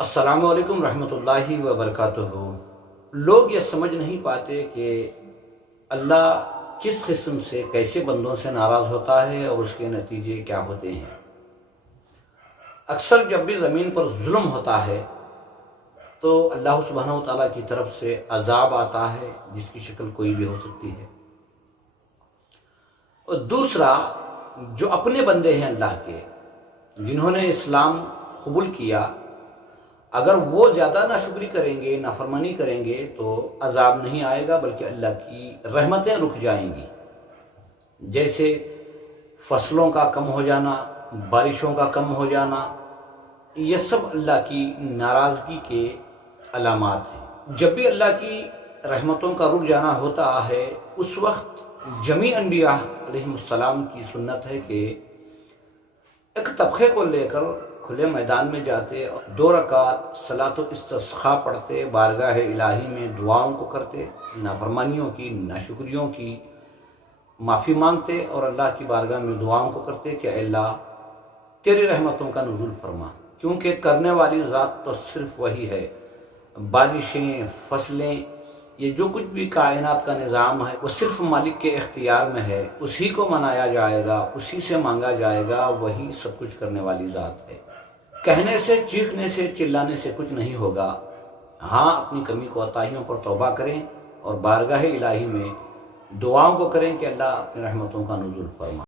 السلام علیکم رحمۃ اللہ وبرکاتہ۔ لوگ یہ سمجھ نہیں پاتے کہ اللہ کس قسم سے کیسے بندوں سے ناراض ہوتا ہے اور اس کے نتیجے کیا ہوتے ہیں۔ اکثر جب بھی زمین پر ظلم ہوتا ہے تو اللہ سبحانہ و تعالیٰ کی طرف سے عذاب آتا ہے، جس کی شکل کوئی بھی ہو سکتی ہے۔ اور دوسرا، جو اپنے بندے ہیں اللہ کے، جنہوں نے اسلام قبول کیا، اگر وہ زیادہ ناشکری کریں گے، نافرمانی کریں گے تو عذاب نہیں آئے گا بلکہ اللہ کی رحمتیں رک جائیں گی۔ جیسے فصلوں کا کم ہو جانا، بارشوں کا کم ہو جانا، یہ سب اللہ کی ناراضگی کے علامات ہیں۔ جب بھی اللہ کی رحمتوں کا رک جانا ہوتا ہے، اس وقت جمیع انبیاء علیہ السلام کی سنت ہے کہ ایک طبقے کو لے کر کھلے میدان میں جاتے اور 2 رکعت صلاۃ الاستسقاء پڑھتے، بارگاہ الہی میں دعاؤں کو کرتے، نافرمانیوں کی، ناشکریوں کی معافی مانگتے اور اللہ کی بارگاہ میں دعاؤں کو کرتے کہ اے اللہ تیری رحمتوں کا نزول فرما، کیونکہ کرنے والی ذات تو صرف وہی ہے۔ بارشیں، فصلیں، یہ جو کچھ بھی کائنات کا نظام ہے وہ صرف مالک کے اختیار میں ہے، اسی کو منایا جائے گا، اسی سے مانگا جائے گا، وہی سب کچھ کرنے والی ذات ہے۔ کہنے سے، چیخنے سے، چلانے سے کچھ نہیں ہوگا۔ ہاں، اپنی کمی کوتاہیوں پر توبہ کریں اور بارگاہ الہی میں دعاؤں کو کریں کہ اللہ اپنی رحمتوں کا نزول فرما۔